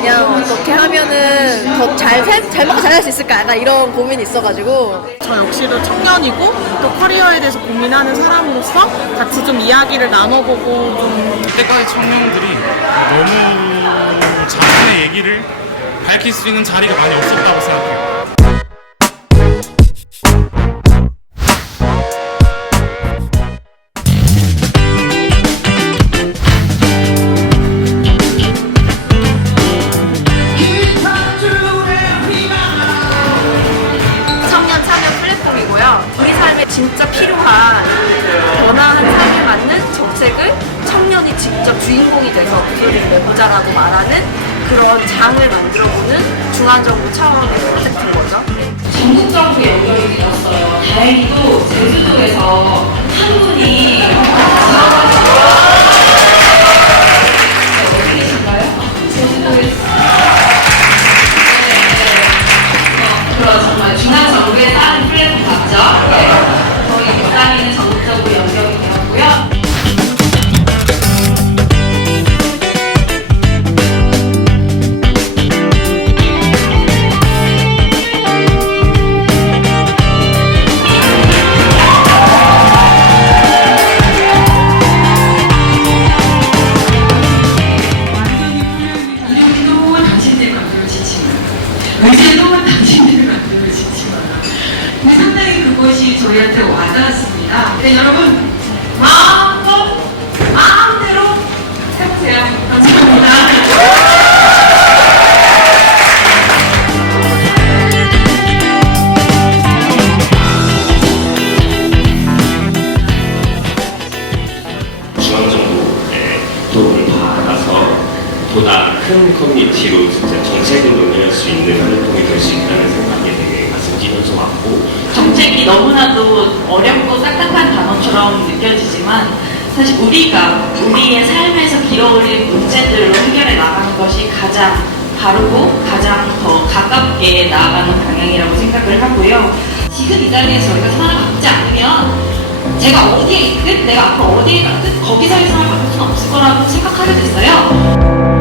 그냥 어떻게 하면은 더 잘 잘 먹고 잘 살 수 있을까 약간 이런 고민이 있어가지고 저 역시도 청년이고 또 커리어에 대해서 고민하는 사람으로서 같이 좀 이야기를 나눠보고 좀 이때까지 청년들이 너무 자신의 얘기를 밝힐 수 있는 자리가 많이 없었다고 생각해요. 진짜 필요한 변화한 삶에 맞는 정책을 청년이 직접 주인공이 돼서 그 소리를 내보자라고 말하는 그런 장을 만들어보는 중앙정부 차원의 프로젝트인 거죠. 전국 정부에 연결이 되었어요. 다행히도 제주도에서 한 분이 저희한테 와닿았습니다. 네 여러분 마음껏 마음대로 해보세요. 감사합니다. 큰 커뮤니티로 진짜 정책을 논의할 수 있는 활동이 될 수 있다는 생각에 되게 가슴 뛰면서 왔고 정책이 너무나도 어렵고 딱딱한 단어처럼 느껴지지만 사실 우리가 우리의 삶에서 길어올린 문제들을 해결해 나가는 것이 가장 바르고 가장 더 가깝게 나아가는 방향이라고 생각을 하고요. 지금 이 자리에서 우리가 사랑을 받지 않으면 제가 어디에 있든 내가 앞으로 어디에 가든 거기서의 사랑을 받을 수는 없을 거라고 생각하게 됐어요.